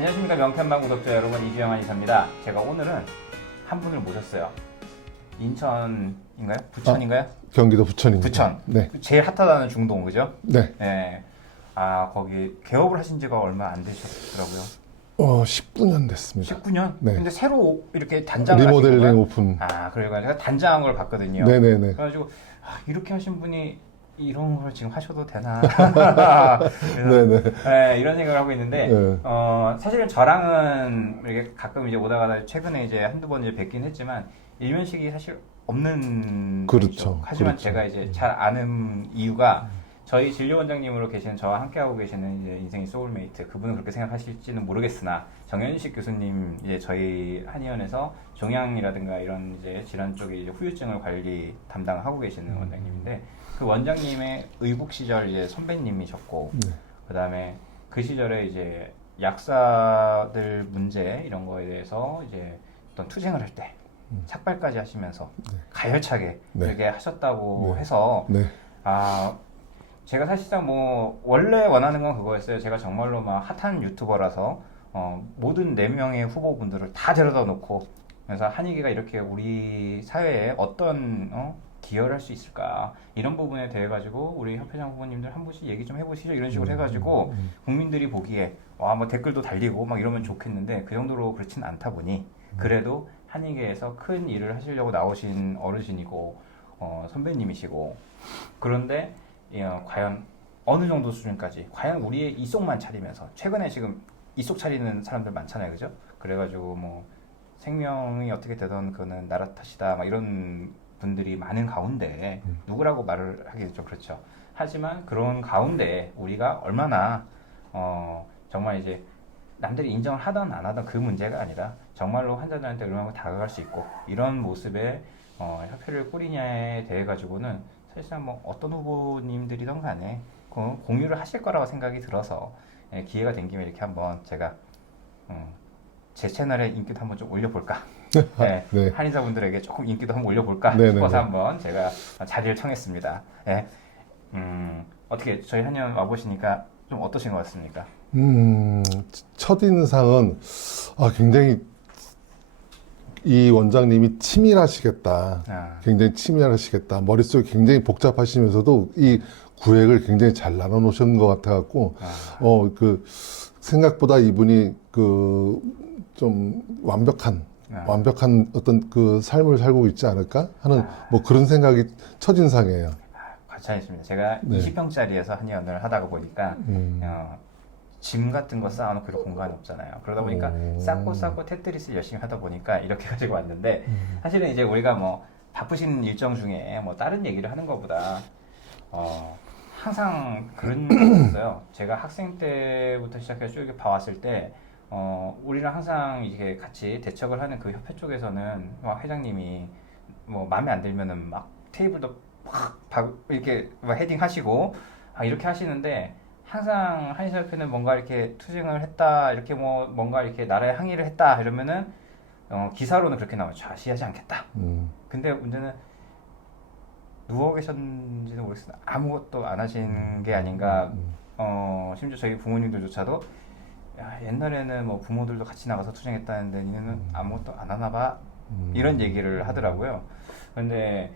안녕하십니까 명편만 구독자 여러분, 이주영 한의사입니다. 제가 오늘은 한 분을 모셨어요. 인천인가요? 부천인가요? 경기도 부천입니다. 부천. 네. 제일 핫하다는 중동, 그죠? 네. 네. 아, 거기 개업을 하신 지가 얼마 안 되셨더라고요. 19년 됐습니다. 19년? 네. 근데 새로 이렇게 단장을 리모델링 하신 오픈. 아, 그래가지고 제가 단장한 걸 봤거든요. 네네네. 그래가지고 이렇게 하신 분이 이런 걸 지금 하셔도 되나? 네네. 네, 이런 생각을 하고 있는데, 네. 사실은 저랑은 이렇게 가끔 이제 오다가다 최근에 이제 한두 번 이제 뵙긴 했지만, 일면식이 사실 없는. 그렇죠. 분이죠. 하지만 그렇죠. 제가 이제 잘 아는 이유가, 저희 진료원장님으로 계시는 저와 함께하고 계시는 이제 인생의 소울메이트, 그분은 그렇게 생각하실지는 모르겠으나, 정현식 교수님, 이제 저희 한의원에서 종양이라든가 이런 이제 질환 쪽에 이제 후유증을 관리 담당하고 계시는 원장님인데, 그 원장님의 의국 시절 이제 선배님이셨고, 네. 그 다음에 그 시절에 이제 약사들 문제 이런 거에 대해서 이제 어떤 투쟁을 할 때 착발까지 하시면서 가열차게 네. 이렇게 하셨다고 네. 해서, 네. 제가 사실상 뭐 원래 원하는 건 그거였어요. 제가 정말로 막 핫한 유튜버라서 모든 4명의 후보분들을 다 데려다 놓고, 그래서 한의계가 이렇게 우리 사회에 어떤 기여를 할 수 있을까, 이런 부분에 대해 가지고 우리 협회장 후보님들 한 분씩 얘기 좀 해보시죠, 이런 식으로 해가지고 국민들이 보기에 와 뭐 댓글도 달리고 막 이러면 좋겠는데, 그 정도로 그렇진 않다 보니, 그래도 한의계에서 큰 일을 하시려고 나오신 어르신이고 선배님이시고, 그런데 과연 어느 정도 수준까지, 과연 우리의 이속만 차리면서, 최근에 지금 이속 차리는 사람들 많잖아요, 그죠? 그래가지고 뭐 생명이 어떻게 되던 그거는 나라 탓이다 막 이런 분들이 많은 가운데, 누구라고 말을 하기 좀 그렇죠. 하지만 그런 가운데 우리가 얼마나 정말 이제 남들이 인정을 하든 안 하든 그 문제가 아니라, 정말로 환자들한테 얼마나 다가갈 수 있고 이런 모습에 협회를 꾸리냐에 대해 가지고는 사실상 뭐 어떤 후보님들이든 간에 공유를 하실 거라고 생각이 들어서, 기회가 된 김에 이렇게 한번 제가 제 채널에 인기도 한번 좀 올려볼까, 네, 네. 한의사분들에게 조금 인기도 한번 올려볼까 네네네. 싶어서 한번 제가 자리를 청했습니다. 네. 어떻게 저희 한의원 와보시니까 좀 어떠신 것 같습니까? 첫인상은 굉장히 이 원장님이 치밀하시겠다. 굉장히 치밀하시겠다. 머릿속이 굉장히 복잡하시면서도 이 구획을 굉장히 잘 나눠 놓으신 것 같아갖고, 생각보다 이분이 좀 완벽한 어떤 그 삶을 살고 있지 않을까 하는 뭐 그런 생각이 첫인상이에요. 과찬이십니다. 제가 네. 20평짜리에서 한의원을 하다가 보니까 짐 같은 거 쌓아놓고 이런 공간이 없잖아요. 그러다 보니까 쌓고 테트리스를 열심히 하다 보니까 이렇게 가지고 왔는데, 사실은 이제 우리가 뭐 바쁘신 일정 중에 뭐 다른 얘기를 하는 것보다 항상 그런 게 있어요. 제가 학생 때부터 시작해서 쭉 이렇게 봐왔을 때, 우리랑 항상 이렇게 같이 대척을 하는 그 협회 쪽에서는 회장님이 뭐 마음에 안 들면은 막 테이블도 막 이렇게 막 헤딩하시고 이렇게 하시는데, 항상 한의사협회는 뭔가 이렇게 투쟁을 했다, 이렇게 뭐 뭔가 이렇게 나라에 항의를 했다 이러면은 기사로는 그렇게 나와요. 좌시하지 않겠다. 근데 문제는 누워 계셨는지는 모르겠어요. 아무것도 안 하신 게 아닌가. 심지어 저희 부모님들조차도 옛날에는 뭐 부모들도 같이 나가서 투쟁했다는데 니네는 아무것도 안 하나 봐, 이런 얘기를 하더라고요. 근데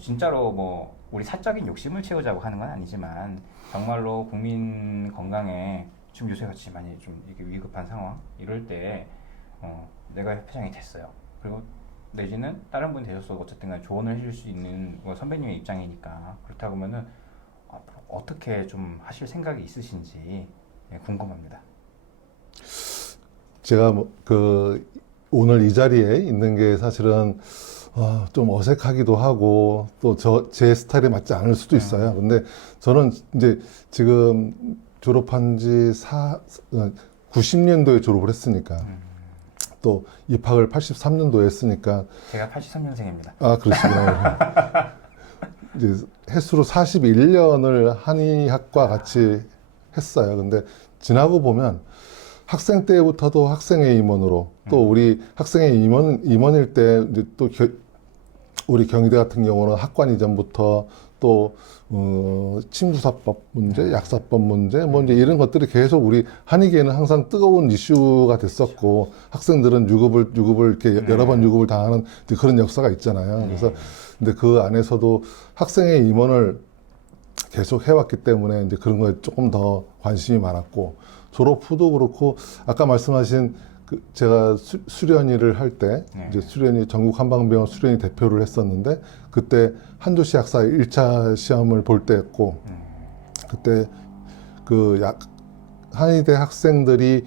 진짜로 뭐 우리 사적인 욕심을 채우자고 하는 건 아니지만, 정말로 국민 건강에 지금 요새 같이 많이 좀 이게 위급한 상황 이럴 때 내가 협회장이 됐어요. 그리고 내지는 다른 분이 되셨어도 어쨌든 간에 조언을 해줄 수 있는 선배님의 입장이니까, 그렇다고 하면은 앞으로 어떻게 좀 하실 생각이 있으신지 궁금합니다. 제가 오늘 이 자리에 있는 게 사실은 좀 어색하기도 하고, 또 제 스타일에 맞지 않을 수도 있어요. 근데 저는 이제 지금 졸업한 지 90년도에 졸업을 했으니까, 또 입학을 83년도에 했으니까. 제가 83년생입니다. 그러시구나. 이제 횟수로 41년을 한의학과 같이 했어요. 근데 지나고 보면 학생 때부터도 학생회 임원으로, 또 우리 학생회 임원일 때 이제 또 우리 경희대 같은 경우는 학관 이전부터 또 친구사법 문제, 약사법 문제, 뭐 이제 이런 것들이 계속 우리 한의계에는 항상 뜨거운 이슈가 됐었고 학생들은 유급을 이렇게 여러 번 유급을 당하는 이제 그런 역사가 있잖아요. 그래서 근데 그 안에서도 학생의 임원을 계속 해왔기 때문에 이제 그런 거에 조금 더 관심이 많았고 졸업 후도 그렇고 아까 말씀하신 제가 수련의를 할 때 이제 수련의 전국 한방병원 수련의 대표를 했었는데 그때 한조씨 약사 1차 시험을 볼 때였고 그때 한의대 학생들이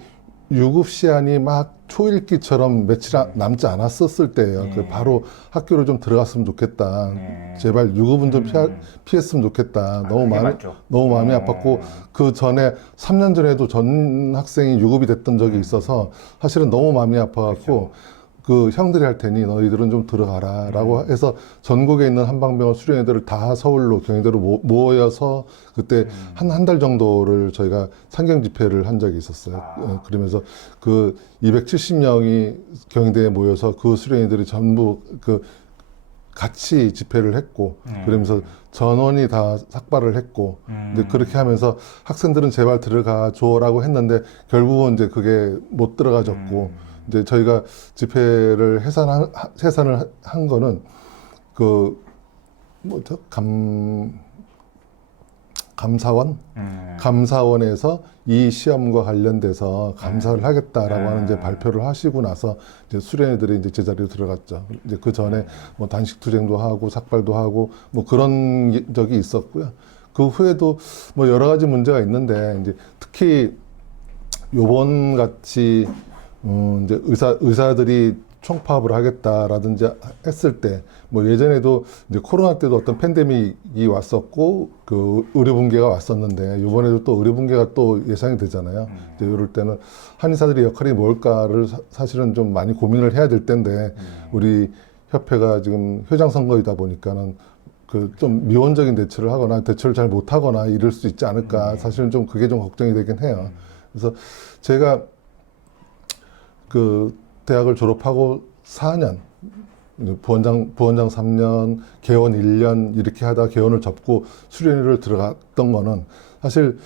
유급 시한이 막 초읽기처럼 며칠 남지 않았었을 때예요. 그 바로 학교를 좀 들어갔으면 좋겠다. 제발 유급은 좀 피했으면 좋겠다. 너무 마음이 아팠고 그 전에 3년 전에도 전 학생이 유급이 됐던 적이 있어서 사실은 너무 마음이 아파갖고 그 형들이 할 테니 너희들은 좀 들어가라 라고 해서 전국에 있는 한방병원 수련의들을 다 서울로 경희대로 모여서 그때 한 달 정도를 저희가 상경 집회를 한 적이 있었어요. 그러면서 그 270명이 경희대에 모여서 그 수련의들이 전부 같이 집회를 했고 그러면서 전원이 다 삭발을 했고 이제 그렇게 하면서 학생들은 제발 들어가 줘라고 했는데 결국은 이제 그게 못 들어가졌고 이제 저희가 집회를 해산을 한 거는 감사원에서 이 시험과 관련돼서 감사를 하겠다라고 하는 이제 발표를 하시고 나서 이제 수련회들이 이제 제자리로 들어갔죠. 이제 그 전에 뭐 단식 투쟁도 하고 삭발도 하고 뭐 그런 적이 있었고요. 그 후에도 뭐 여러 가지 문제가 있는데 이제 특히 요번 같이 이제 의사들이 총파업을 하겠다라든지 했을 때, 뭐 예전에도 이제 코로나 때도 어떤 팬데믹이 왔었고, 그 의료 붕괴가 왔었는데, 이번에도 또 의료 붕괴가 또 예상이 되잖아요. 이제 이럴 때는 한의사들의 역할이 뭘까를 사실은 좀 많이 고민을 해야 될 텐데, 우리 협회가 지금 회장 선거이다 보니까는 좀 미온적인 대처를 하거나 대처를 잘 못하거나 이럴 수 있지 않을까. 사실은 좀 그게 좀 걱정이 되긴 해요. 그래서 제가 대학을 졸업하고 4년, 부원장 3년, 개원 1년 이렇게 하다 개원을 접고 수련회를 들어갔던 거는 사실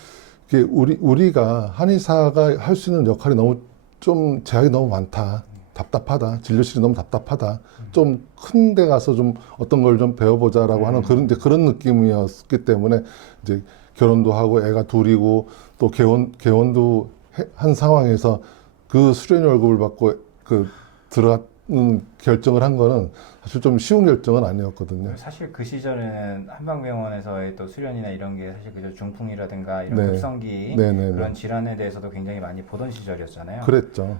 우리가 한의사가 할 수 있는 역할이 너무 좀 제약이 너무 많다. 답답하다. 진료실이 너무 답답하다. 좀 큰 데 가서 좀 어떤 걸 좀 배워보자라고 하는 그런 느낌이었기 때문에 이제 결혼도 하고 애가 둘이고 또 개원도 한 상황에서 그 수련회 월급을 받고 들어가는 결정을 한 거는 사실 좀 쉬운 결정은 아니었거든요. 사실 그 시절에는 한방병원에서의 또 수련이나 이런 게 사실 그저 중풍이라든가 이런 네. 급성기 네네네. 그런 질환에 대해서도 굉장히 많이 보던 시절이었잖아요. 그랬죠.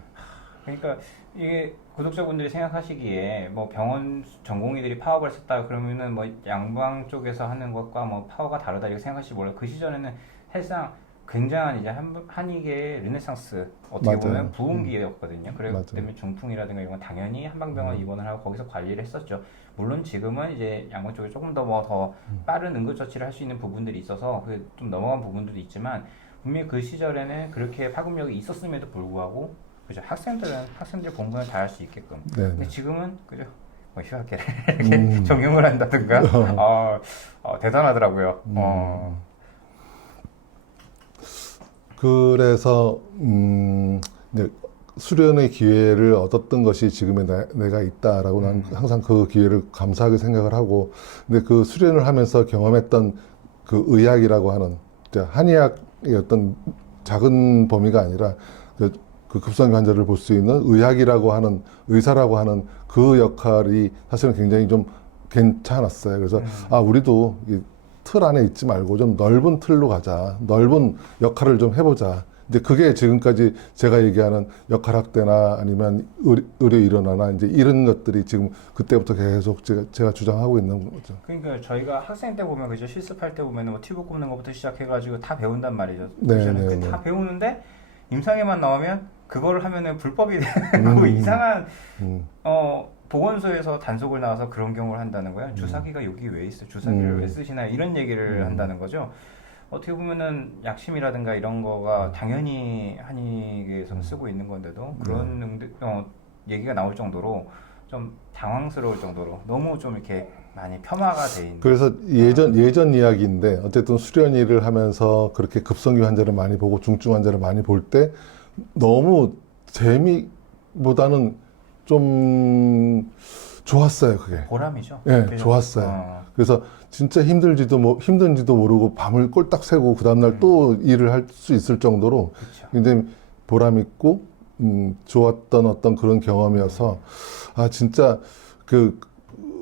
그러니까 이게 구독자분들이 생각하시기에 뭐 병원 전공의들이 파업을 했다 그러면은 뭐 양방 쪽에서 하는 것과 뭐 파워가 다르다 이렇게 생각하실지 몰라요. 그 시절에는 사실상 굉장한 이제 한의계의 르네상스 어떻게 보면 맞아요. 부흥기였거든요. 그렇기 맞아요. 때문에 중풍이라든가 이런 건 당연히 한방병원 입원을 하고 거기서 관리를 했었죠. 물론 지금은 이제 양방 쪽에 조금 더 더 빠른 응급처치를 할 수 있는 부분들이 있어서 그게 좀 넘어간 부분들도 있지만 분명히 그 시절에는 그렇게 파급력이 있었음에도 불구하고 그죠 학생들 공부는 다 할 수 있게끔. 근데 지금은 그죠 뭐 휴학계를 이렇게 적용을 한다든가 대단하더라고요. 그래서 이제 수련의 기회를 얻었던 것이 지금의 내가 있다라고 난 항상 그 기회를 감사하게 생각을 하고 근데 그 수련을 하면서 경험했던 그 의학이라고 하는 한의학의 어떤 작은 범위가 아니라 그 급성기 환자를 볼 수 있는 의학이라고 하는 의사라고 하는 그 역할이 사실은 굉장히 좀 괜찮았어요. 그래서 우리도 틀 안에 있지 말고 좀 넓은 틀로 가자. 넓은 역할을 좀 해보자. 이제 그게 지금까지 제가 얘기하는 역할 확대나 아니면 의료 일원화나 이제 이런 것들이 지금 그때부터 계속 제가 주장하고 있는 거죠. 그러니까 저희가 학생 때 보면 그죠 실습할 때 보면 뭐 튜브 꼽는 것부터 시작해가지고 다 배운단 말이죠. 네. 다 배우는데 임상에만 나오면 그거를 하면은 불법이 되고 이상한 보건소에서 단속을 나와서 그런 경우를 한다는 거예요. 주사기가 여기 왜 있어? 주사기를 왜 쓰시나요? 이런 얘기를 한다는 거죠. 어떻게 보면은 약심이라든가 이런 거가 당연히 한의계에서는 쓰고 있는 건데도 그런 얘기가 나올 정도로 좀 당황스러울 정도로 너무 좀 이렇게 많이 폄하가 돼 있는. 그래서 예전 이야기인데 어쨌든 수련일을 하면서 그렇게 급성기 환자를 많이 보고 중증 환자를 많이 볼 때 너무 재미보다는 좀 좋았어요, 그게. 보람이죠. 예, 그죠? 좋았어요. 그래서 진짜 힘든지도 모르고 밤을 꼴딱 새고 그 다음날 또 일을 할 수 있을 정도로 그렇죠. 굉장히 보람 있고 좋았던 어떤 그런 경험이어서 아 진짜 그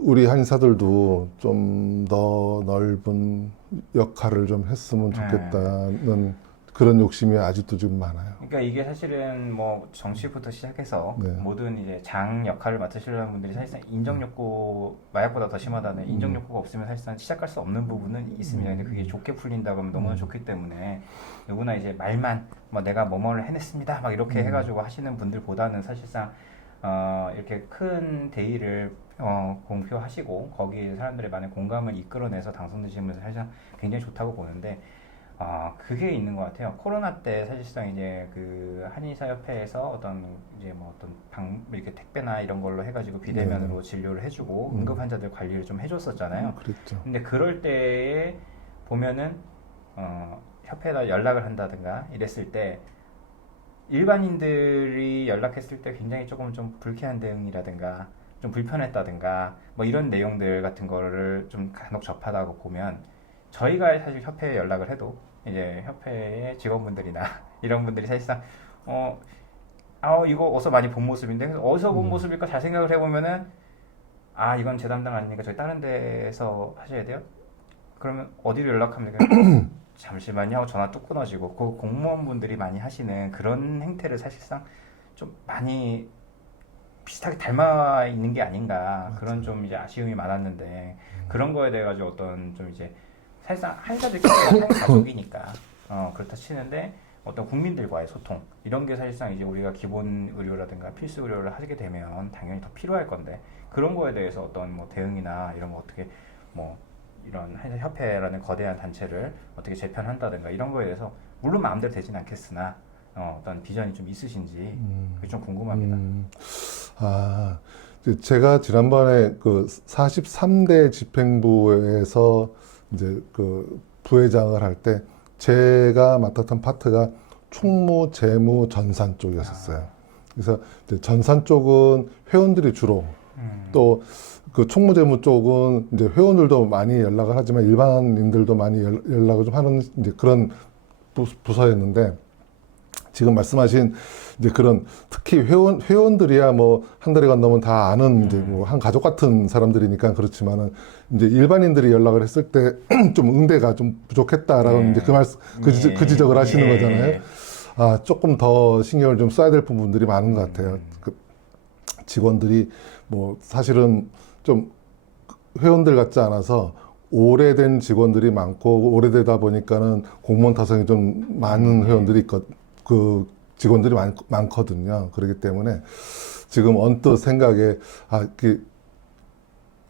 우리 한의사들도 좀 더 넓은 역할을 좀 했으면 좋겠다는 그런 욕심이 아직도 좀 많아요. 그러니까 이게 사실은 뭐 정치부터 시작해서 네. 모든 이제 장 역할을 맡으시려는 분들이 사실상 인정 욕구 마약보다 더 심하다는 인정 욕구가 없으면 사실상 시작할 수 없는 부분은 있습니다. 근데 그게 좋게 풀린다고 하면 너무나 좋기 때문에 누구나 이제 말만 뭐 내가 뭐뭐를 해냈습니다 막 이렇게 해가지고 하시는 분들보다는 사실상 이렇게 큰 대의를 공표하시고 거기에 사람들의 많은 공감을 이끌어내서 당선되시는 분은 사실상 굉장히 좋다고 보는데 그게 있는 것 같아요. 코로나 때 사실상 이제 그 한의사협회에서 어떤 이제 뭐 어떤 이렇게 택배나 이런 걸로 해가지고 비대면으로 진료를 해주고 응급 환자들 관리를 좀 해줬었잖아요. 그랬죠. 근데 그럴 때에 보면은 협회에다 연락을 한다든가 이랬을 때 일반인들이 연락했을 때 굉장히 조금 좀 불쾌한 대응이라든가 좀 불편했다든가 뭐 이런 내용들 같은 거를 좀 간혹 접하다고 보면 저희가 사실 협회에 연락을 해도 이제 협회의 직원분들이나 이런 분들이 사실상 이거 어디서 많이 본 모습인데 그래서 어디서 본 모습일까 잘 생각을 해보면은 이건 제 담당 아니니까 저희 다른 데서 하셔야 돼요. 그러면 어디로 연락하면 될까요? 잠시만요 하고 전화 뚝 끊어지고 그 공무원분들이 많이 하시는 그런 행태를 사실상 좀 많이 비슷하게 닮아 있는 게 아닌가 그런 좀 이제 아쉬움이 많았는데 그런 거에 대해 가지고 어떤 좀 이제 사실상 한의사들끼리 한 가족이니까 그렇다 치는데 어떤 국민들과의 소통 이런 게 사실상 이제 우리가 기본 의료라든가 필수 의료를 하게 되면 당연히 더 필요할 건데 그런 거에 대해서 어떤 뭐 대응이나 이런 거 어떻게 뭐 이런 한의사협회라는 거대한 단체를 어떻게 재편한다든가 이런 거에 대해서 물론 마음대로 되진 않겠으나 어떤 비전이 좀 있으신지 그게 좀 궁금합니다. 제가 지난번에 그 43대 집행부에서 이제 그 부회장을 할 때 제가 맡았던 파트가 총무, 재무, 전산 쪽이었어요. 그래서 이제 전산 쪽은 회원들이 주로 또 그 총무, 재무 쪽은 이제 회원들도 많이 연락을 하지만 일반인들도 많이 연락을 좀 하는 이제 그런 부서였는데 지금 말씀하신 이제 그런 특히 회원들이야 뭐 한 달에 건너면 다 아는 이제 뭐 한 가족 같은 사람들이니까 그렇지만은 이제 일반인들이 연락을 했을 때 좀 응대가 좀 부족했다라고 이제 그 지적을 하시는 거잖아요. 조금 더 신경을 좀 써야 될 부분들이 많은 것 같아요. 그 직원들이 뭐 사실은 좀 회원들 같지 않아서 오래된 직원들이 많고 오래되다 보니까는 공무원 타성이 좀 많은 회원들이 그 직원들이 많거든요. 그렇기 때문에 지금 언뜻 생각에 그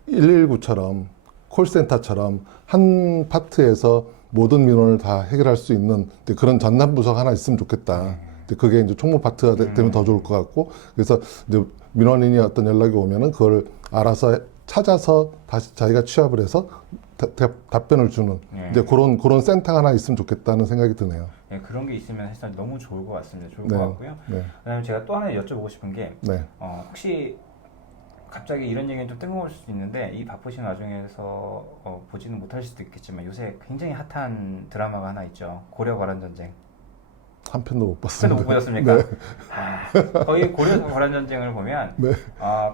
119처럼 콜센터처럼 한 파트에서 모든 민원을 다 해결할 수 있는 그런 전담 부서가 하나 있으면 좋겠다. 그게 이제 총무 파트가 되면 더 좋을 것 같고 그래서 이제 민원인이 어떤 연락이 오면은 그걸 알아서 찾아서 다시 자기가 취합을 해서 답변을 주는 이제 그런 센터가 하나 있으면 좋겠다는 생각이 드네요. 네, 그런 게 있으면 사실 너무 좋을 것 같습니다. 좋을 네, 것 같고요. 네. 그다음에 제가 또 하나 여쭤보고 싶은 게 네. 혹시 갑자기 이런 얘기는 좀 뜬금없을 수도 있는데 이 바쁘신 와중에서 보지는 못할 수도 있겠지만 요새 굉장히 핫한 드라마가 하나 있죠. 고려 거란 전쟁. 한 편도 못 한 봤습니다. 편도 못 보셨습니까? 네. 거기 고려 거란 전쟁을 보면 네.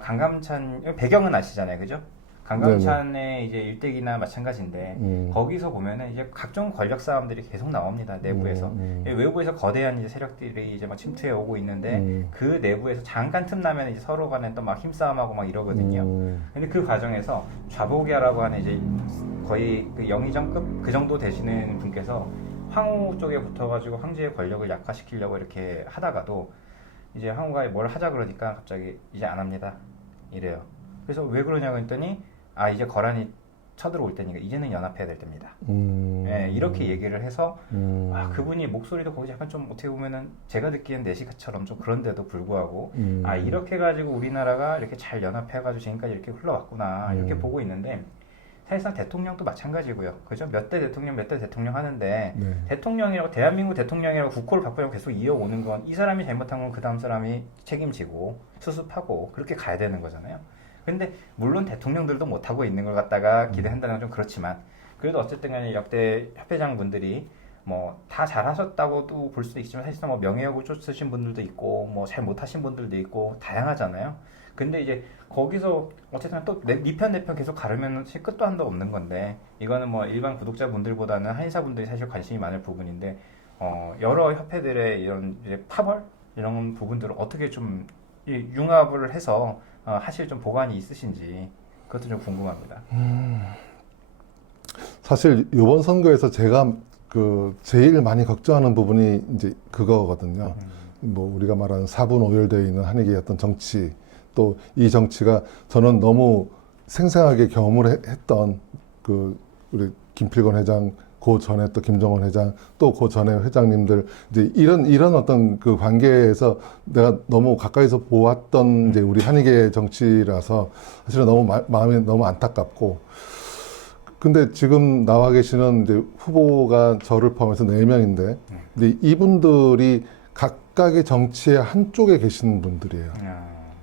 강감찬 배경은 아시잖아요, 그죠? 강감찬의 이제 일대기나 마찬가지인데 거기서 보면은 이제 각종 권력 싸움들이 계속 나옵니다 내부에서 외부에서 거대한 이제 세력들이 이제 막 침투해 오고 있는데 그 내부에서 잠깐 틈나면 이제 서로 간에 또 막 힘싸움하고 막 이러거든요. 근데 그 과정에서 좌보기라고 하는 이제 거의 그 영의정급 그 정도 되시는 분께서 황후 쪽에 붙어가지고 황제의 권력을 약화시키려고 이렇게 하다가도 이제 황후가 뭘 하자 그러니까 갑자기 이제 안 합니다 이래요. 그래서 왜 그러냐고 했더니 이제 거란이 쳐들어올 때니까 이제는 연합해야 될 때입니다. 네, 이렇게 얘기를 해서 그분이 목소리도 거기서 약간 좀 어떻게 보면은 제가 듣기엔 내시처럼 좀 그런데도 불구하고 이렇게 가지고 우리나라가 이렇게 잘 연합해가지고 지금까지 이렇게 흘러왔구나 이렇게 보고 있는데 사실상 대통령도 마찬가지고요. 그죠? 몇 대 대통령 하는데 네. 대통령이라고 대한민국 대통령이라고 국호를 바꾸려고 계속 이어오는 건 이 사람이 잘못한 건 그 다음 사람이 책임지고 수습하고 그렇게 가야 되는 거잖아요. 근데 물론 대통령들도 못하고 있는 걸 갖다가 기대한다는 건 좀 그렇지만 그래도 어쨌든 간에 역대 협회장 분들이 뭐 다 잘하셨다고도 볼 수도 있지만 사실상 뭐 명예욕을 쫓으신 분들도 있고 뭐 잘 못하신 분들도 있고 다양하잖아요. 근데 이제 거기서 어쨌든 또 니편 내편 계속 가르면 사실 끝도 한도 없는 건데 이거는 뭐 일반 구독자분들보다는 한의사분들이 사실 관심이 많을 부분인데 여러 협회들의 이런 이제 파벌 이런 부분들을 어떻게 좀 융합을 해서 하실 좀 보관이 있으신지 그것도 좀 궁금합니다. 사실 이번 선거에서 제가 제일 많이 걱정하는 부분이 이제 그거거든요. 뭐 우리가 말하는 4분 오열되어 있는 한익의 어떤 정치, 또 이 정치가 저는 너무 생생하게 경험을 했던 우리 김필건 회장, 그 전에 또 김정은 회장, 또 그 전에 회장님들 이제 이런 어떤 그 관계에서 내가 너무 가까이서 보았던 이제 우리 한익의 정치라서 사실은 너무 마음이 너무 안타깝고. 근데 지금 나와 계시는 이제 후보가 저를 포함해서 4명인데, 근데 이분들이 각각의 정치의 한쪽에 계시는 분들이에요.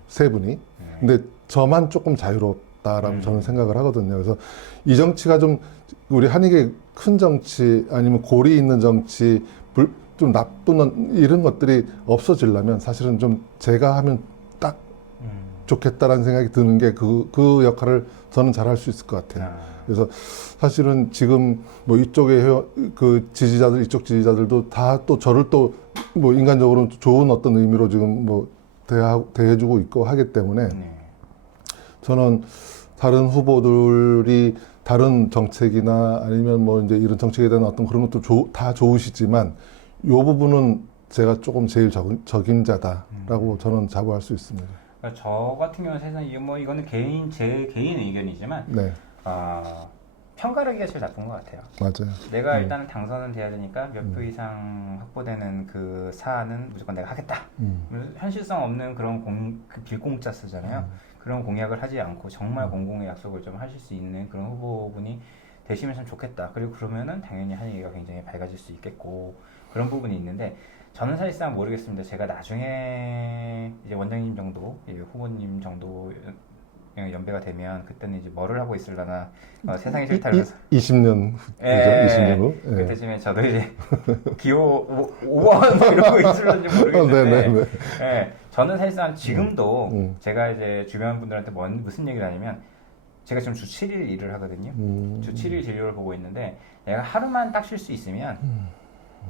3분이. 근데 저만 조금 자유롭다라고 저는 생각을 하거든요. 그래서 이 정치가 좀 우리 한익의 큰 정치 아니면 골이 있는 정치, 좀 나쁜 이런 것들이 없어지려면 사실은 좀 제가 하면 딱 좋겠다라는 생각이 드는 게 그 역할을 저는 잘 할 수 있을 것 같아요. 그래서 사실은 지금 뭐 이쪽에 그 지지자들, 이쪽 지지자들도 다 또 저를 또 뭐 인간적으로 좋은 어떤 의미로 지금 뭐 대해주고 있고 하기 때문에 저는 다른 후보들이 다른 정책이나 아니면 뭐 이제 이런 정책에 대한 어떤 그런 것도 다 좋으시지만 이 부분은 제가 조금 제일 적임자다라고 저는 자부할 수 있습니다. 그러니까 저 같은 경우는 사실은 이거는 제 개인 의견이지만 네, 편가르기가 제일 나쁜 것 같아요. 맞아요. 내가 일단은 당선은 돼야 되니까 몇 표 이상 확보되는 그 사안은 무조건 내가 하겠다. 현실성 없는 그런 그 길공짜 쓰잖아요. 그런 공약을 하지 않고 정말 공공의 약속을 좀 하실 수 있는 그런 후보분이 되시면 참 좋겠다. 그리고 그러면은 당연히 한의가 굉장히 밝아질 수 있겠고 그런 부분이 있는데 저는 사실상 모르겠습니다. 제가 나중에 이제 원장님 정도, 후보님 정도 연배가 되면 그때는 이제 뭐를 하고 있을라나 세상이 싫다면서 20년 후죠. 20년 후. 예. 그때쯤에 저도 이제 기호 5번 뭐 이러고 있을런지 모르겠는데 저는 사실상 지금도 제가 이제 주변 분들한테 무슨 얘기를 하냐면 제가 지금 주 7일 일을 하거든요. 주 7일 진료를 보고 있는데 내가 하루만 딱 쉴 수 있으면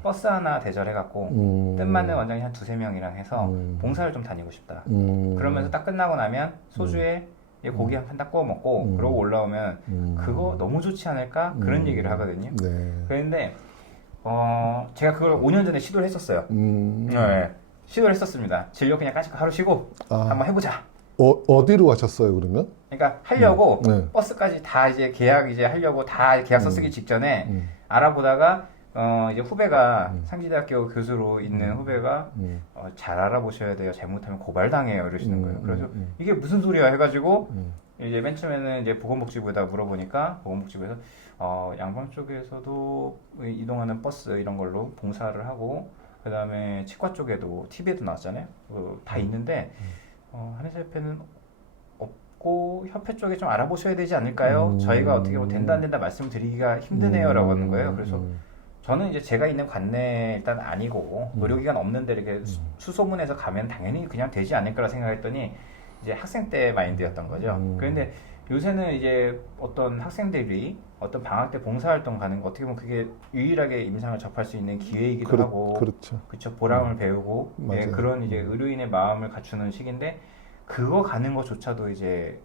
버스 하나 대절해갖고 뜻맞는 원장이 한 2-3명이랑 해서 봉사를 좀 다니고 싶다. 그러면서 딱 끝나고 나면 소주에 고기 한 판 딱 구워 먹고 그러고 올라오면 그거 너무 좋지 않을까? 그런 얘기를 하거든요. 네. 그런데 제가 그걸 5년 전에 시도를 했었어요. 네, 시도를 했었습니다. 진료 그냥 까짓거 하루 쉬고 한번 해보자. 어디로 가셨어요, 그러면? 그러니까 하려고 네. 버스까지 다 이제 계약 이제 하려고 다 계약서 쓰기 직전에 알아보다가 이제 후배가 상지대학교 교수로 있는 후배가 잘 알아보셔야 돼요. 잘못하면 고발당해요. 이러시는 거예요. 그래서 이게 무슨 소리야 해가지고 이제 맨 처음에는 이제 보건복지부에다 물어보니까 보건복지부에서 양방 쪽에서도 이동하는 버스 이런 걸로 봉사를 하고 그 다음에 치과 쪽에도 TV에도 나왔잖아요. 다 있는데 한의사협회는 없고 협회 쪽에 좀 알아보셔야 되지 않을까요? 저희가 어떻게 뭐 된다 안 된다 말씀드리기가 힘드네요라고 하는 거예요. 그래서 저는 이제 제가 있는 관내 일단 아니고 의료기관 없는데 이렇게 수소문해서 가면 당연히 그냥 되지 않을 거라 생각했더니 이제 학생 때 마인드였던 거죠. 그런데 요새는 이제 어떤 학생들이 어떤 방학 때 봉사활동 가는 거 어떻게 보면 그게 유일하게 임상을 접할 수 있는 기회이기도 하고 그렇죠. 그쵸, 보람을 배우고 예, 그런 이제 의료인의 마음을 갖추는 시기인데 그거 가는 것조차도 이제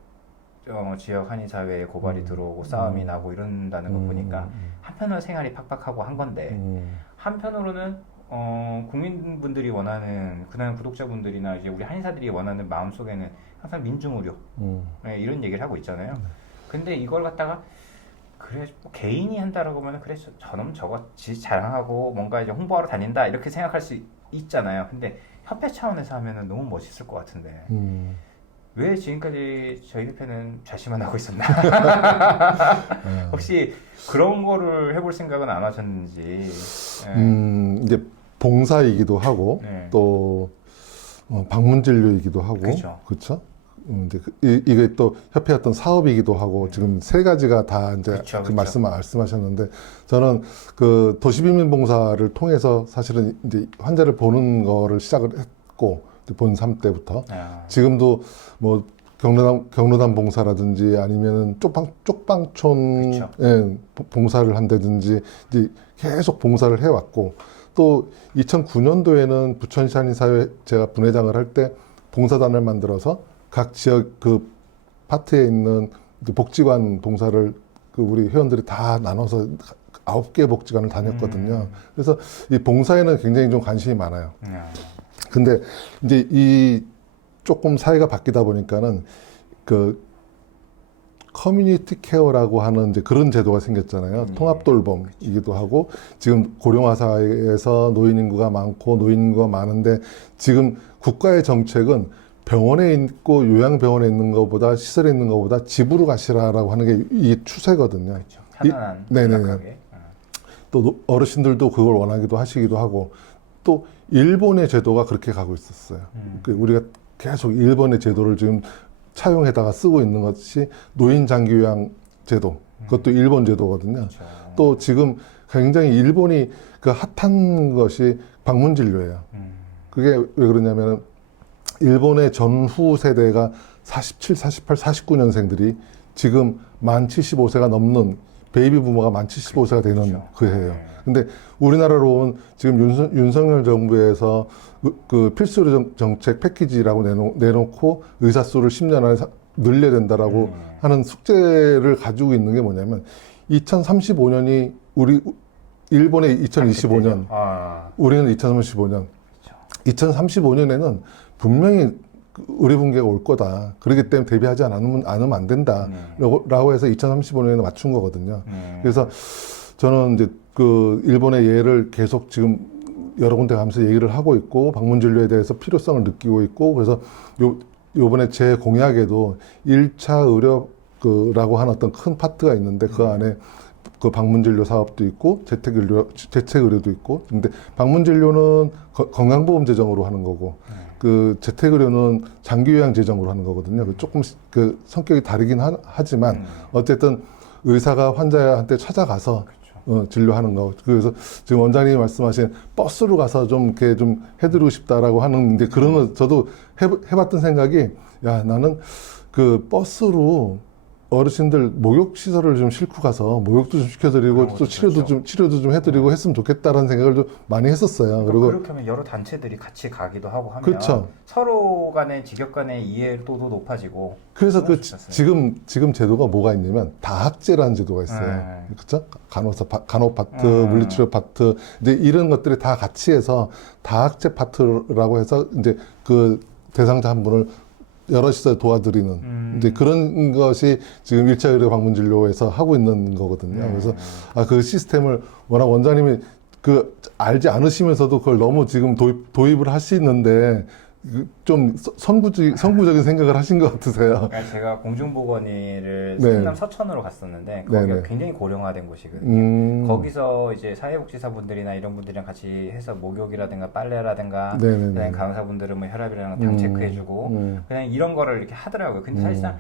지역 한의사회에 고발이 들어오고 싸움이 나고 이런다는 거 보니까 한편으로 생활이 팍팍하고 한 건데 한편으로는 국민분들이 원하는 그다음 구독자분들이나 이제 우리 한의사들이 원하는 마음속에는 항상 민중의료 이런 얘기를 하고 있잖아요. 근데 이걸 갖다가 그래 뭐 개인이 한다라고 하면 그래 저놈 저거 지 자랑하고 뭔가 이제 홍보하러 다닌다 이렇게 생각할 수 있잖아요. 근데 협회 차원에서 하면은 너무 멋있을 것 같은데 왜 지금까지 저희 대표는 좌시만 하고 있었나? 예. 혹시 그런 거를 해볼 생각은 안 하셨는지. 예. 이제 봉사이기도 하고 네. 또 방문 진료이기도 하고 그죠. 그렇죠. 이제 이게 또 협회 어떤 사업이기도 하고 지금 세 가지가 다 이제 그쵸, 그 그쵸. 말씀하셨는데 저는 그 도시빈민봉사를 통해서 사실은 이제 환자를 보는 거를 시작을 했고 본 3 때부터 아, 지금도 뭐 경로당 봉사라든지 아니면은 쪽방촌 그쵸. 예, 봉사를 한다든지 이제 계속 봉사를 해왔고 또 2009년도에는 부천시 한의사회 제가 분회장을 할 때 봉사단을 만들어서 각 지역 그 파트에 있는 그 복지관 봉사를 그 우리 회원들이 다 나눠서 9개 복지관을 다녔거든요. 그래서 이 봉사에는 굉장히 좀 관심이 많아요. 근데 이제 이 조금 사회가 바뀌다 보니까는 그 커뮤니티 케어라고 하는 이제 그런 제도가 생겼잖아요. 통합 돌봄이기도 하고 지금 고령화 사회에서 노인 인구가 많고 노인 인구가 많은데 지금 국가의 정책은 병원에 있고 요양병원에 있는 것보다 시설에 있는 것보다 집으로 가시라라고 하는 게 이 추세거든요. 그렇죠. 편안한, 네네네. 안락하게. 또 어르신들도 그걸 원하기도 하시기도 하고 또 일본의 제도가 그렇게 가고 있었어요. 그 우리가 계속 일본의 제도를 지금 차용해다가 쓰고 있는 것이 노인 장기 요양 제도. 그것도 일본 제도거든요. 그렇죠. 또 지금 굉장히 일본이 그 핫한 것이 방문 진료예요. 그게 왜 그러냐면은 일본의 전후 세대가 47, 48, 49년생들이 지금 만 75세가 넘는 베이비 부모가 만 75세가 되는 그렇죠. 그 해예요. 근데 우리나라로 온 지금 윤석열 정부에서 그 필수 의료 정책 패키지라고 내놓고 의사 수를 10년 안에 늘려야 된다라고 하는 숙제를 가지고 있는 게 뭐냐면 2035년이 우리 일본의 2025년, 아, 우리는 2035년. 2035년에는 분명히 의료붕괴가 올 거다. 그렇기 때문에 대비하지 않으면 안 된다. 라고 해서 2035년에 맞춘 거거든요. 그래서 저는 이제 그 일본의 예를 계속 지금 여러 군데 가면서 얘기를 하고 있고 방문 진료에 대해서 필요성을 느끼고 있고 그래서 요번에 제 공약에도 1차 의료라고 하는 어떤 큰 파트가 있는데 그 안에 그 방문 진료 사업도 있고 재택 의료도 있고 근데 방문 진료는 건강보험 재정으로 하는 거고 그 재택 의료는 장기 요양 재정으로 하는 거거든요. 조금 그 성격이 다르긴 하지만 어쨌든 의사가 환자한테 찾아가서 진료하는 거. 그래서 지금 원장님이 말씀하신 버스로 가서 좀 이렇게 좀 해드리고 싶다라고 하는데 그런 거 저도 해봤던 생각이 야 나는 그 버스로 어르신들 목욕 시설을 좀 싣고 가서 목욕도 좀 시켜드리고 또 치료도 좀 해드리고 했으면 좋겠다라는 생각을 좀 많이 했었어요. 그리고 그렇게 하면 여러 단체들이 같이 가기도 하고 하면 그렇죠. 서로 간의 직역 간의 이해도도 높아지고. 그래서 너무 그 좋겠어요. 지금 제도가 뭐가 있냐면 다학제라는 제도가 있어요. 그렇죠? 간호 파트, 물리치료 파트 이제 이런 것들이 다 같이 해서 다학제 파트라고 해서 이제 그 대상자 한 분을 여럿이서 도와드리는 이제 그런 것이 지금 1차 의료 방문 진료에서 하고 있는 거거든요. 그래서 그 시스템을 워낙 원장님이 그 알지 않으시면서도 그걸 너무 지금 도입을 하시는데 좀 선구적인 생각을 하신 것 같으세요. 그러니까 제가 공중보건의를 네. 성남 서천으로 갔었는데 거기가 네네. 굉장히 고령화된 곳이거든요. 음. 거기서 이제 사회복지사분들이나 이런 분들이랑 같이 해서 목욕이라든가 빨래라든가 네네네. 그다음에 간호사분들은 뭐 혈압이랑 당 체크해주고 그냥 이런 거를 이렇게 하더라고요. 근데 사실상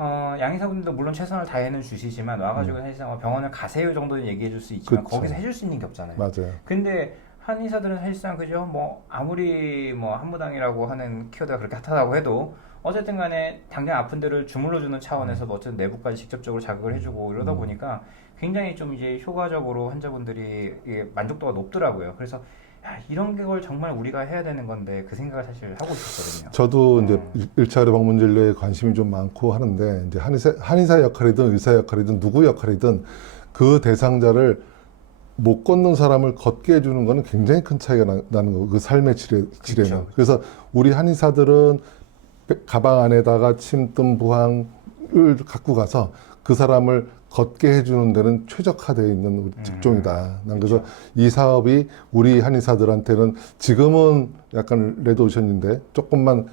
양의사분들도 물론 최선을 다해는 주시지만 와가지고 사실상 병원을 가세요 정도는 얘기해줄 수 있지만 그쵸. 거기서 해줄 수 있는 게 없잖아요. 맞아요. 근데 한의사들은 사실상 그죠 뭐 아무리 뭐 한무당이라고 하는 키워드가 그렇게 핫하다고 해도 어쨌든 간에 당장 아픈 데를 주물러 주는 차원에서 뭐 어쨌든 내부까지 직접적으로 자극을 해주고 이러다 보니까 굉장히 좀 이제 효과적으로 환자분들이 이게 만족도가 높더라고요. 그래서 야, 이런 걸 정말 우리가 해야 되는 건데 그 생각을 사실 하고 있었거든요. 저도 이제 1차 의료 방문 진료에 관심이 좀 많고 하는데 이제 한의사 역할이든 의사 역할이든 누구 역할이든 그 대상자를 못 걷는 사람을 걷게 해주는 거는 굉장히 큰 차이가 나는 거고 그 삶의 질에는. 그쵸. 그래서 우리 한의사들은 가방 안에다가 침뜸 부항을 갖고 가서 그 사람을 걷게 해주는 데는 최적화되어 있는 우리 직종이다. 난 그래서 이 사업이 우리 한의사들한테는 지금은 약간 레드오션인데 조금만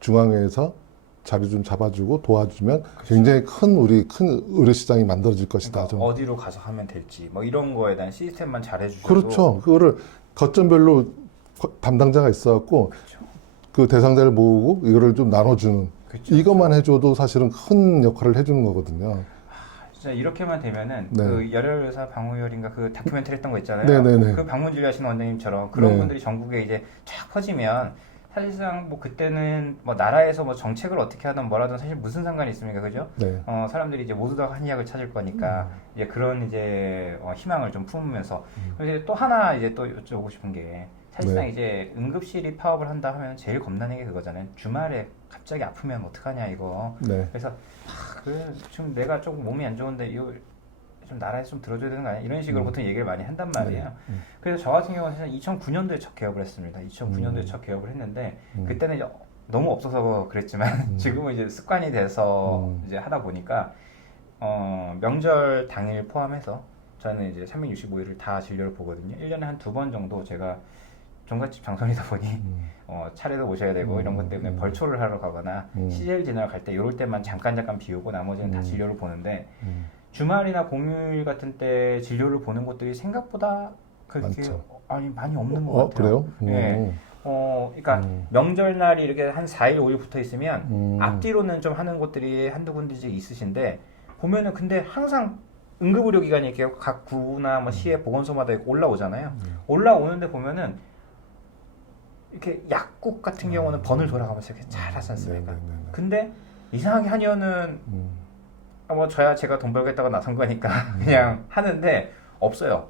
중앙에서 자리 좀 잡아주고 도와주면 굉장히 큰 의료 시장이 만들어질 것이다. 그러니까 어디로 가서 하면 될지 뭐 이런 거에 대한 시스템만 잘해주셔도 그렇죠. 그거를 거점별로 담당자가 있어갖고 그렇죠. 그 대상자를 모으고 이거를 좀 나눠주는 그렇죠. 이것만 해줘도 사실은 큰 역할을 해주는 거거든요. 진짜 이렇게만 되면은 네. 그 열혈의사 방우열인가 그 다큐멘터리 했던 거 있잖아요. 네네네. 그 방문 진료하시는 원장님처럼 그런 네. 분들이 전국에 이제 쫙 퍼지면 사실상 뭐 그때는 뭐 나라에서 뭐 정책을 어떻게 하든 뭐라든 사실 무슨 상관이 있습니까, 그죠? 네. 사람들이 이제 모두 다 한의학을 찾을 거니까 이제 그런 이제 희망을 좀 품으면서 그리고 이제 또 하나 이제 또 여쭤보고 싶은 게 사실상 네. 이제 응급실이 파업을 한다 하면 제일 겁나는 게 그거잖아요. 주말에 갑자기 아프면 어떡하냐 이거. 네. 그래서 지금 내가 조금 몸이 안 좋은데 이거 좀 나라에서 좀 들어줘야 되는 거 아니야? 이런 식으로 보통 얘기를 많이 한단 말이에요. 그래서 저 같은 경우는 2009년도에 첫 개업을 했습니다. 2009년도에 첫 개업을 했는데 그때는 이제 너무 없어서 그랬지만 지금은 이제 습관이 돼서 이제 하다 보니까 명절 당일 포함해서 저는 이제 365일을 다 진료를 보거든요. 1년에 한 2번 정도 제가 종갓집 장손이다 보니 차례도 모셔야 되고 이런 것 때문에 벌초를 하러 가거나 CL 진료를 갈 때 이럴 때만 잠깐 비우고 나머지는 다 진료를 보는데 주말이나 공휴일 같은 때 진료를 보는 곳들이 생각보다 그렇게 많죠. 많이 없는 것 같아요. 그래요? 예. 그러니까 명절날이 이렇게 한 4일, 5일 붙어 있으면 앞뒤로는 좀 하는 곳들이 한두 군데 있으신데 보면은 근데 항상 응급의료 기관이 이렇게 각 구나 뭐 시의 보건소마다 이렇게 올라오잖아요. 올라오는데 보면은 이렇게 약국 같은 경우는 번을 돌아가면서 이렇게 잘 하지 않습니까? 근데 이상하게 한의원은 뭐 저야 제가 돈 벌겠다고 나선 거니까 그냥 하는데 없어요.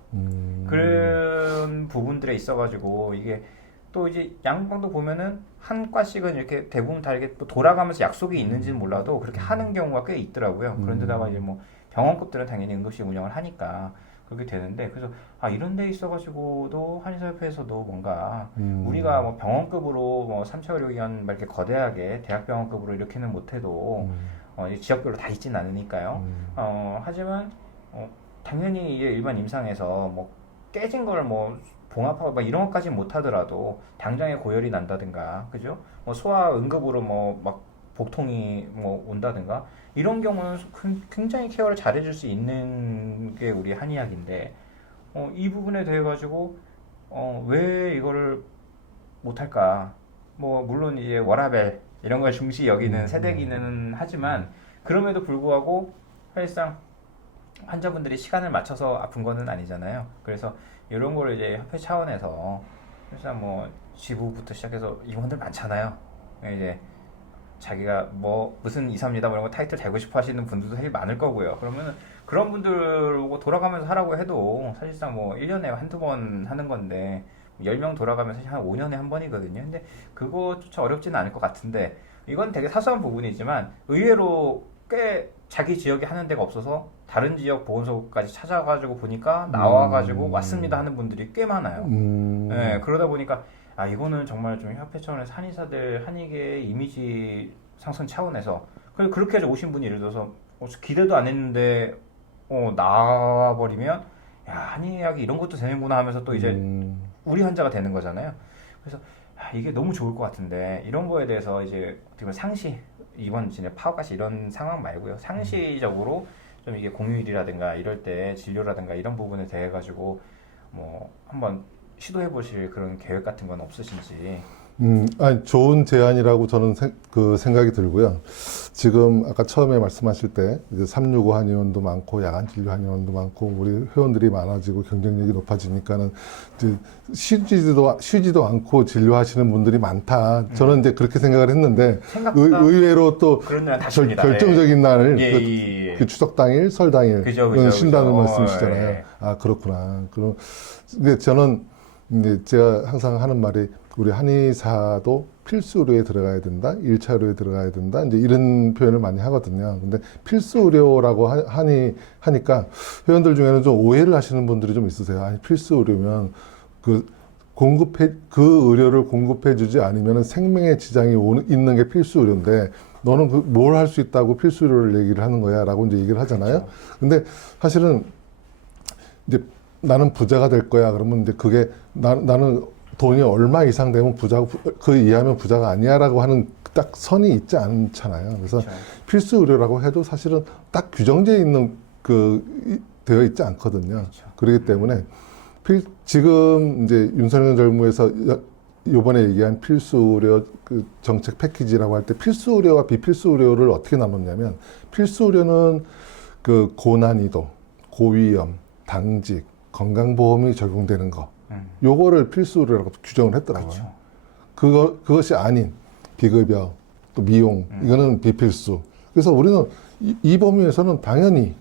그런 부분들에 있어가지고 이게 또 이제 양방도 보면은 한 과씩은 이렇게 대부분 다 이렇게 또 돌아가면서 약속이 있는지는 몰라도 그렇게 하는 경우가 꽤 있더라고요. 그런데다가 이제 뭐 병원급들은 당연히 응급실 운영을 하니까 그렇게 되는데 그래서 이런 데 있어가지고도 한의사협회에서도 뭔가 우리가 뭐 병원급으로 뭐 3차 의료기관 막 이렇게 거대하게 대학병원급으로 이렇게는 못해도 이제 지역별로 다 있지는 않으니까요. 하지만 당연히 이제 일반 임상에서 뭐 깨진 걸 뭐 봉합하고 막 이런 것까지 못하더라도 당장에 고열이 난다든가, 그죠? 뭐 소아 응급으로 뭐 막 복통이 뭐 온다든가 이런 경우는 굉장히 케어를 잘해줄 수 있는 게 우리 한의학인데 이 부분에 대해 가지고 왜 이거를 못할까? 뭐 물론 이제 워라밸 이런 걸 중시 여기는 세대기는 하지만 그럼에도 불구하고 사실상 환자분들이 시간을 맞춰서 아픈 거는 아니잖아요. 그래서 이런 거를 이제 협회 차원에서 사실상 뭐 지부부터 시작해서 임원들 많잖아요. 이제 자기가 뭐 무슨 이사입니다 뭐 이런 거 타이틀 달고 싶어 하시는 분들도 사실 많을 거고요. 그러면 그런 분들 오고 돌아가면서 하라고 해도 사실상 뭐 1년에 한두 번 하는 건데 10명 돌아가면 사실 한 5년에 한 번이거든요. 근데 그거조차 어렵지는 않을 것 같은데 이건 되게 사소한 부분이지만 의외로 꽤 자기 지역에 하는 데가 없어서 다른 지역 보건소까지 찾아가지고 보니까 나와가지고 왔습니다 하는 분들이 꽤 많아요. 네, 그러다 보니까 이거는 정말 좀 협회 차원에서 한의사들 한의계의 이미지 상승 차원에서 그렇게 해서 오신 분이 예를 들어서 기대도 안 했는데 나와버리면 야 한의학이 이런 것도 되는구나 하면서 또 이제 우리 환자가 되는 거잖아요. 그래서 이게 너무 좋을 것 같은데 이런 거에 대해서 이제 어떻게 보면 상시 이번 진짜 파업까지 이런 상황 말고요 상시적으로 좀 이게 공휴일이라든가 이럴 때 진료라든가 이런 부분에 대해 가지고 뭐 한번 시도해 보실 그런 계획 같은 건 없으신지. 아니, 좋은 제안이라고 저는 생각이 들고요. 지금 아까 처음에 말씀하실 때 이제 365 한의원도 많고 야간 진료 한의원도 많고 우리 회원들이 많아지고 경쟁력이 높아지니까는 이제 쉬지도 않고 진료하시는 분들이 많다. 저는 이제 그렇게 생각을 했는데 의외로 또 결정적인 날을 그 추석 당일, 설 당일 쉰다는 말씀이시잖아요. 그렇구나. 그럼 근데 저는 이제 제가 항상 하는 말이 우리 한의사도 필수 의료에 들어가야 된다, 1차 의료에 들어가야 된다, 이제 이런 표현을 많이 하거든요. 근데 필수 의료라고 하니까 회원들 중에는 좀 오해를 하시는 분들이 좀 있으세요. 아니, 필수 의료면 그 의료를 공급해주지 않으면 생명에 지장이 있는 게 필수 의료인데 너는 뭘 할 수 있다고 필수 의료를 얘기를 하는 거야 라고 이제 얘기를 하잖아요. 근데 사실은 이제 나는 부자가 될 거야. 그러면 이제 그게 나는 돈이 얼마 이상 되면 부자고 그 이하면 부자가 아니야라고 하는 딱 선이 있지 않잖아요. 그래서 그렇죠. 필수 의료라고 해도 사실은 딱 규정되어 있는 되어 있지 않거든요. 그렇죠. 그렇기 때문에 지금 이제 윤석열 정부에서 요번에 얘기한 필수 의료 그 정책 패키지라고 할 때 필수 의료와 비필수 의료를 어떻게 나눴냐면, 필수 의료는 그 고난이도, 고위험, 당직, 건강보험이 적용되는 거, 요거를 필수 의료라고 규정을 했더라고요. 그렇죠. 그것이 아닌 비급여, 또 미용, 이거는 비필수. 그래서 우리는 이 범위에서는 당연히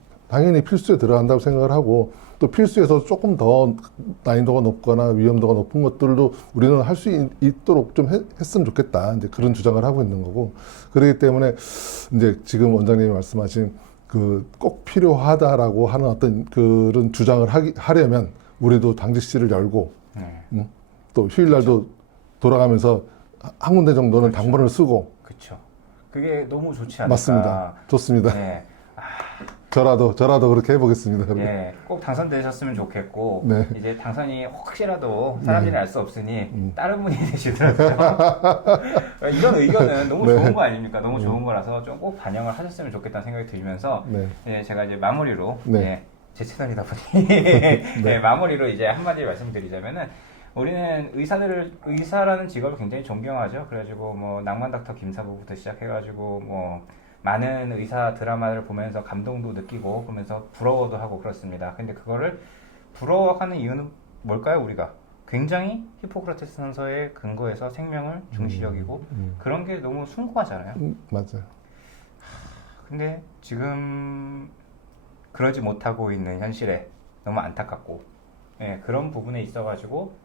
필수에 들어간다고 생각을 하고, 또 필수에서 조금 더 난이도가 높거나 위험도가 높은 것들도 우리는 할 수 있도록 좀 했으면 좋겠다. 이제 그런 주장을 하고 있는 거고. 그렇기 때문에 이제 지금 원장님이 말씀하신 그 꼭 필요하다라고 하는 어떤 그런 주장을 하려면 우리도 당직실을 열고, 또 휴일날도 돌아가면서 한 군데 정도는 그렇죠. 당번을 쓰고. 그렇죠. 그게 너무 좋지 않을까. 맞습니다. 좋습니다. 네. 저라도 그렇게 해보겠습니다. 예, 꼭 당선되셨으면 좋겠고, 네. 이제 당선이 혹시라도 사람들이 알 수 없으니 다른 분이 되시더라고요. 이런 의견은 너무 네. 좋은 거 아닙니까? 너무 좋은 거라서 좀 꼭 반영을 하셨으면 좋겠다는 생각이 들면서, 네. 예, 제가 이제 마무리로, 네. 예, 제 채널이다 보니, 예, 마무리로 이제 한마디 말씀드리자면은, 우리는 의사라는 직업을 굉장히 존경하죠. 그래가지고 뭐 낭만 닥터 김사부부터 시작해가지고 뭐 많은 의사 드라마를 보면서 감동도 느끼고 그러면서 부러워도 하고 그렇습니다. 근데 그거를 부러워하는 이유는 뭘까요? 우리가 굉장히 히포크라테스 선서의 근거에서 생명을 중시 여기고 그런 게 너무 숭고하잖아요. 맞아요. 근데 지금 그러지 못하고 있는 현실에 너무 안타깝고, 예, 그런 부분에 있어가지고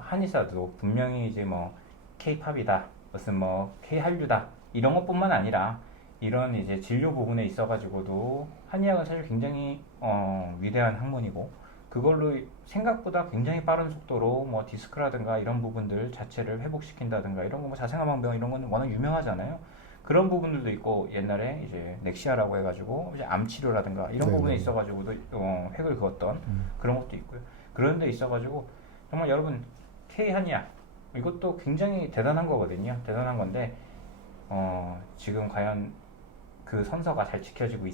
한의사도 분명히 이제 뭐 K-팝이다, 무슨 뭐 K-한류다 이런 것뿐만 아니라 이런 이제 진료 부분에 있어가지고도 한의학은 사실 굉장히 위대한 학문이고, 그걸로 생각보다 굉장히 빠른 속도로 뭐 디스크라든가 이런 부분들 자체를 회복시킨다든가 이런 거 뭐 자생암병 이런 거는 워낙 유명하잖아요. 그런 부분들도 있고, 옛날에 이제 넥시아라고 해가지고 이제 암 치료라든가 이런 네네. 부분에 있어가지고도 획을 그었던 그런 것도 있고요. 그런 데 있어가지고 정말 여러분 K 한의학 이것도 굉장히 대단한 거거든요. 대단한 건데 지금 과연 그 선서가 잘 지켜지고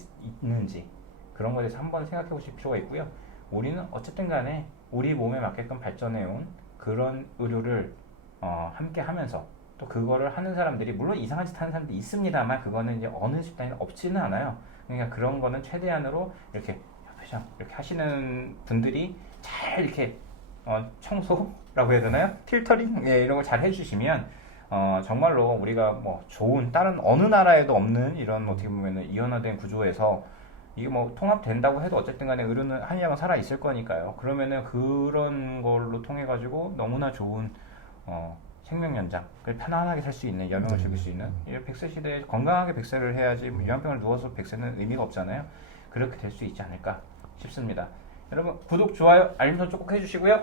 있는지 그런 거에 대해서 한번 생각해 보실 필요가 있고요. 우리는 어쨌든 간에 우리 몸에 맞게끔 발전해온 그런 의료를 함께 하면서 또 그거를 하는 사람들이 물론 이상한 짓 하는 사람도 있습니다만 그거는 이제 어느 집단에는 없지는 않아요. 그러니까 그런 거는 최대한으로 이렇게 협회장 이렇게 하시는 분들이 잘 이렇게 청소라고 해야 되나요? 필터링, 예, 이런 걸 잘 해주시면 정말로 우리가 뭐 좋은 다른 어느 나라에도 없는 이런 어떻게 보면은 이원화된 구조에서 이게 뭐 통합된다고 해도 어쨌든 간에 의료는 한의학은 살아 있을 거니까요. 그러면은 그런 걸로 통해 가지고 너무나 좋은 생명 연장, 편안하게 살 수 있는 여명을 즐길 수 있는 이 100세 시대에 건강하게 100세를 해야지 뭐 유한병을 누워서 100세는 의미가 없잖아요. 그렇게 될 수 있지 않을까 싶습니다. 여러분 구독, 좋아요, 알림 설정 꼭 해주시고요.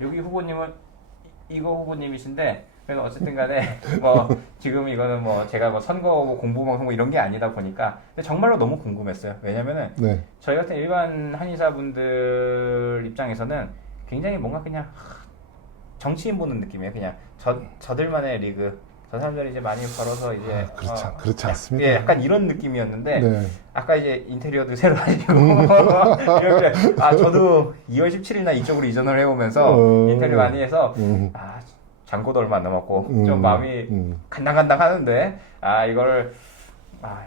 여기 후보님은 이거 후보님이신데 그래서 어쨌든 간에 뭐 지금 이거는 뭐 제가 뭐 선거 뭐 공부 방송 뭐 이런 게 아니다 보니까 근데 정말로 너무 궁금했어요. 왜냐면은 네. 저희 같은 일반 한의사분들 입장에서는 굉장히 뭔가 그냥 정치인 보는 느낌이에요. 그냥 저들만의 리그. 저 사람들이 이제 많이 벌어서 이제 그렇지 않습니다. 예, 약간 이런 느낌이었는데 네. 아까 이제 인테리어도 새로 하시고 이렇게 저도 2월 17일 날 이쪽으로 이전을 해오면서 인테리어 많이 해서 잔고도 얼마 안 남았고 좀 마음이 간당간당 하는데 이걸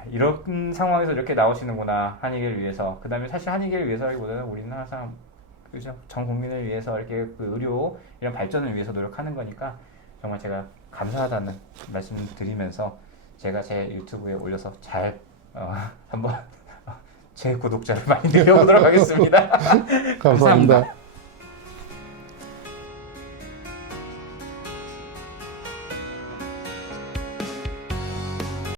이런 상황에서 이렇게 나오시는구나 한의계를 위해서. 그 다음에 사실 한의계를 위해서라기보다는 우리는 항상 그죠? 전 국민을 위해서 이렇게 그 의료 이런 발전을 위해서 노력하는 거니까 정말 제가 감사하다는 말씀 드리면서 제가 제 유튜브에 올려서 잘 한번 제 구독자를 많이 늘려보도록 하겠습니다. 감사합니다.